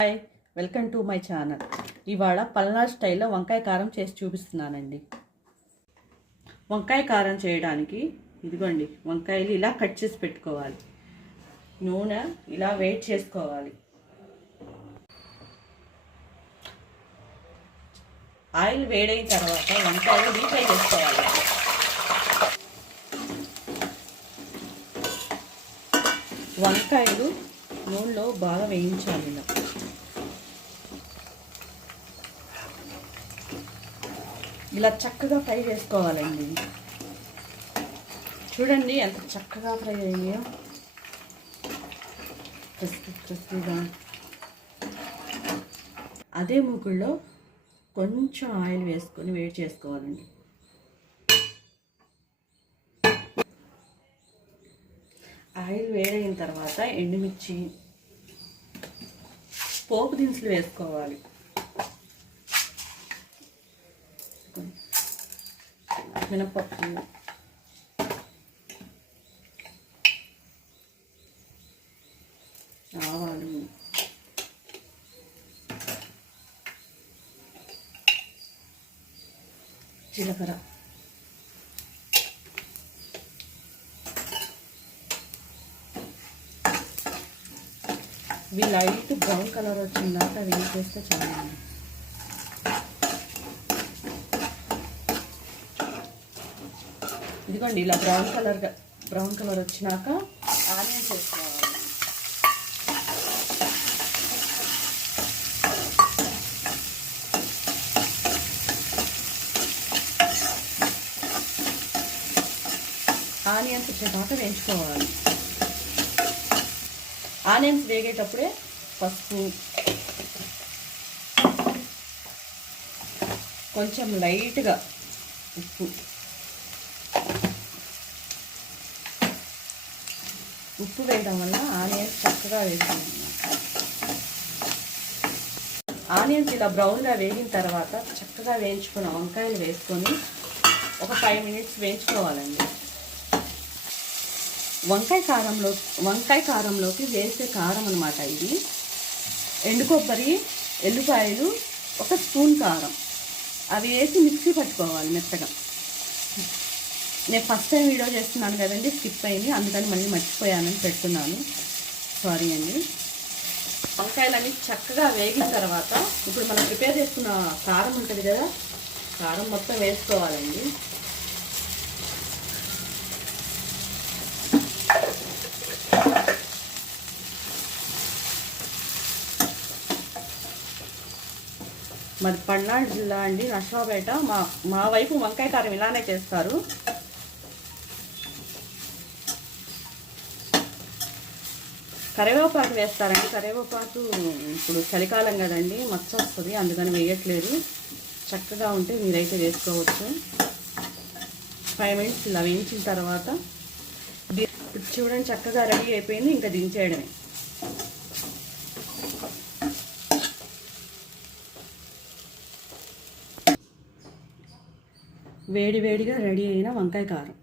Hi, welcome to my channel. ఇవాళ పల్నాడు స్టైల్లో వంకాయ కారం చేసి చూపిస్తున్నానండి. వంకాయ కారం చేయడానికి ఇదిగోండి, వంకాయలు ఇలా కట్ చేసి పెట్టుకోవాలి. నూనె ఇలా వేడి చేసుకోవాలి. ఆయిల్ వేడైన తర్వాత వంకాయలు డీప్ ఫ్రై చేసుకోవాలి. వంకాయలు నూనెలో బాగా వేయించాలి. ఇలా చక్కగా ఫ్రై చేసుకోవాలండి. చూడండి ఎంత చక్కగా ఫ్రై అయ్యాయో, క్రిస్పీగా. అదే మూకుల్లో కొంచెం ఆయిల్ వేసుకొని వేడి చేసుకోవాలండి. ఆయిల్ వేడైన తర్వాత ఎండుమిర్చి, పోపు దినుసులు వేసుకోవాలి. మినపప్పు, ఆవాలు, జీలకర్ర, ఇవి లైట్ బ్రౌన్ కలర్ వచ్చిందాక వేసేస్తే చాలా. ఇదిగోండి, ఇలా బ్రౌన్ కలర్ వచ్చినాక ఆనియన్స్ వేసుకోవాలి. ఆనియన్స్ వచ్చేదాకా వేయించుకోవాలి. ఆనియన్స్ వేగేటప్పుడే పసుపు, కొంచెం లైట్గా ఉప్పు వేయడం వల్ల ఆనియన్స్ చక్కగా వేస్తాం. ఆనియన్స్ ఇలా బ్రౌన్గా వేగిన తర్వాత చక్కగా వేయించుకున్న వంకాయలు వేసుకొని ఒక 5 మినిట్స్ వేయించుకోవాలండి. వంకాయ కారంలోకి వేసే కారం అన్నమాట ఇది. ఎండు కొబ్బరి, ఎల్లిపాయలు, 1 స్పూన్ కారం, అవి వేసి మిక్సీ పట్టుకోవాలి మెత్తగా. నేను ఫస్ట్ టైం వీడియో చేస్తున్నాను కదండి, స్కిప్ అయింది, అందుకని మళ్ళీ మర్చిపోయానని పెడుతున్నాను, సారీ అండి. వంకాయలన్నీ చక్కగా వేగిన తర్వాత ఇప్పుడు మనం ప్రిపేర్ చేసుకున్న కారం ఉంటుంది కదా, కారం మొత్తం వేసుకోవాలండి. మరి పల్నాడు జిల్లా అండి, నర్సాపేట. మా వైపు వంకాయ కారం ఇలానే చేస్తారు. కరివేపాకు వేస్తారండి. కరివేపాకు ఇప్పుడు చలికాలం కదండి, మచ్చ వస్తుంది, అందుకని వేయట్లేదు. చక్కగా ఉంటే మీరైతే వేసుకోవచ్చు. 5 మినిట్స్ ఇలా వేయించిన తర్వాత చూడండి, చక్కగా రెడీ అయిపోయింది. ఇంకా దించేయడమే. వేడివేడిగా రెడీ అయిన వంకాయ కారం.